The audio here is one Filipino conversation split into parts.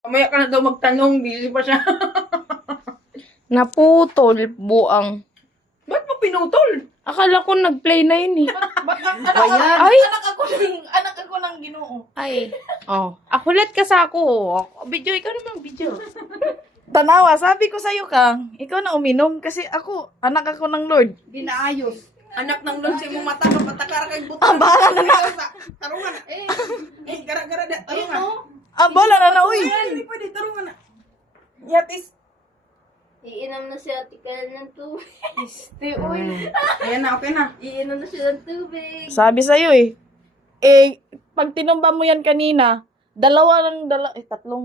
Mamaya ka na daw magtanong, busy pa siya. Naputol, buang. Ba't mo pinutol? Akala ko nag-play na yun eh. Ay! Anak ako ng Ginoo. Ay. Oh. Ako ulit ka sa ako. Video, ikaw naman video. Tanawa, sabi ko sa'yo, Kang, ikaw na uminom kasi ako, anak ako ng Lord. Di na ayos. Anak ng Lord, si mong mata, patakara kay buta. Bahala na na. Tarungan na. Gara-gara na. Tarungan. Bala na na, uy. Hindi pwede, tarungan na. Yatis. Iinom na si Ate Kyle ng tubig. Ayan na, okay na. Iinom na siya ng tubig. Sabi sa'yo pag tinumba mo yan kanina, 3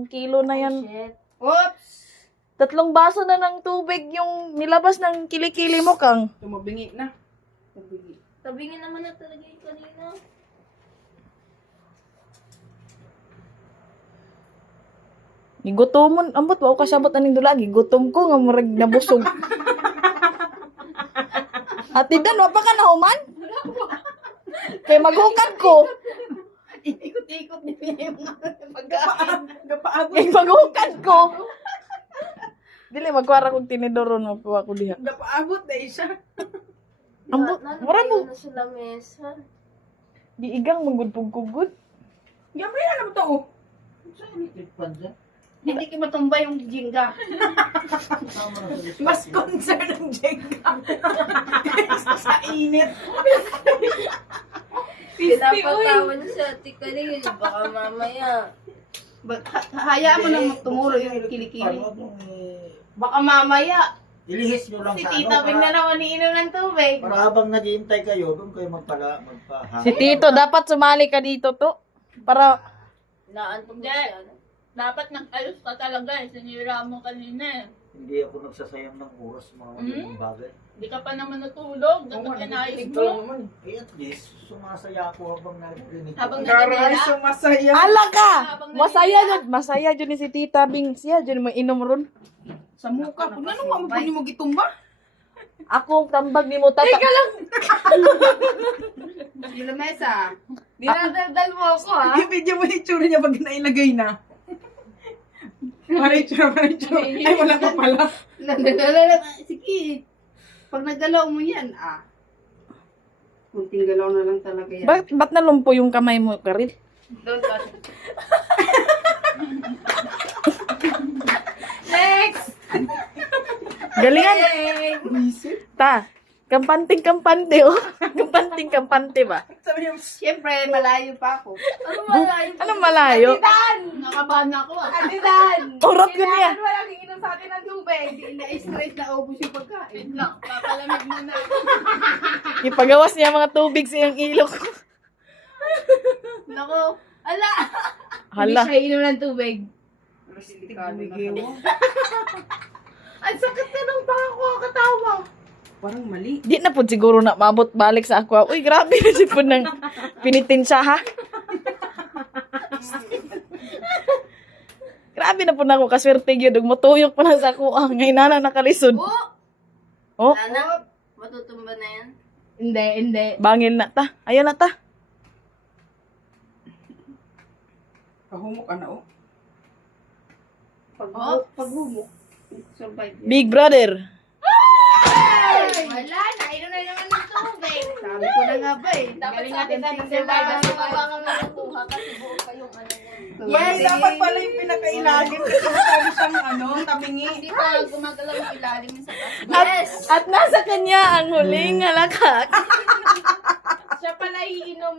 kilo na yan. Shit. Oops! 3 baso na ng tubig yung nilabas ng kilikili mo, Kang. Tumabingi na. Tabingin naman na talaga yung kanina. Gigutomon, ambot, wow kasabot aning dulagi. Gutom ko nga murag nabusog. Ate Dan, wapa ka na human? Kaya maghukad ko. Ikot-ikot niya yung pagkain. Gapaabot. Kaya maghukad ko. Dili, magkwara kong tinidoron, magkuha ko diha. Gapaabot na isa. Ambot, mura mo. Na sa lamesa. Di igang magudpog-kugod. Yamay na naman to. Hindi ka matumba yung jingga. Mas concern ang jingga. Kaysa sa init. Pinapatawa niya si Ate Kyle. Baka mamaya. Hayaan mo nang tumulo yung kilikili. Baka mamaya. Ilihis nyo lang Si sa Tita Bing na naman iinom ng tubig. para habang naghihintay kayo, doon kayo magpahangin. Si Tito, dapat sumali ka dito to. Para, Naantok na Hindi. siya. Dapat nag-ayos ka talaga eh. Sinira mo kanina eh. Hindi ako nagsasayang ng oras mga ganung bagay. Hindi ka pa naman natulog. Dapat inayos mo. At least, sumasaya ako habang narinig ko. Habang Garay, naninira. sumasaya. ala ka! Habang Masaya dyan ni si Tita Bing. Siya dyan mo inom ron. Sa mukha. Kung nanuwa mo po niyo magitumba. Ako ang tambag ni mo tata. Teka lang! Sa lamesa. Dinadaldal mo ako ha. I-video mo yung tsura niya pag nailagay na. Maritsura. Ay, wala pa pala. Sige. Pag nagalaw mo yan, kunting galaw na lang talaga yan. Ba't nalumpo yung kamay mo, Karil? Don't touch. Galingan! Ta, kampante oh. Kampante ba? Sabi niya, Siyempre, malayo pa ako. Anong malayo? Nakabahan ako ah. Adidan! Urot ko niya. Walang iinom sa atin ng tubig. Hindi na-straight na ubus yung pagkain. Lang, papalamig muna. Ipagawas niya mga tubig sa iyong ilok. Nako. Ala! Hala. Hindi siya iinom ng tubig. ang sakit na ng bako, katawa. Parang mali. Di na po siguro na mabot balik sa ako. Uy, grabe na si po nang pinitin siya, ha? Grabe na po na ako kaswerte yun. Matuyok pa na sa ako. Ngayon na nakalisod. Oh, Nana, matutumba na yan. Hindi. bangil na ta. Ayaw na ta. Kahumok ka na, oh. Paghumok. Survive. Big brother. Wala, nainom na naman ng tubig. Sabi ko na nga ba eh. Dapat Galing sabi natin ka sa ng survival. survival na nakuha kasi buo pa yung ano yan. Yes, dapat pala yung pinakailalim. Kasi masabi siyang tabingi. Hindi pa gumagalaw yung ilalim sa taas. Yes! At nasa kanya ang huling halakak. Siya pala iinom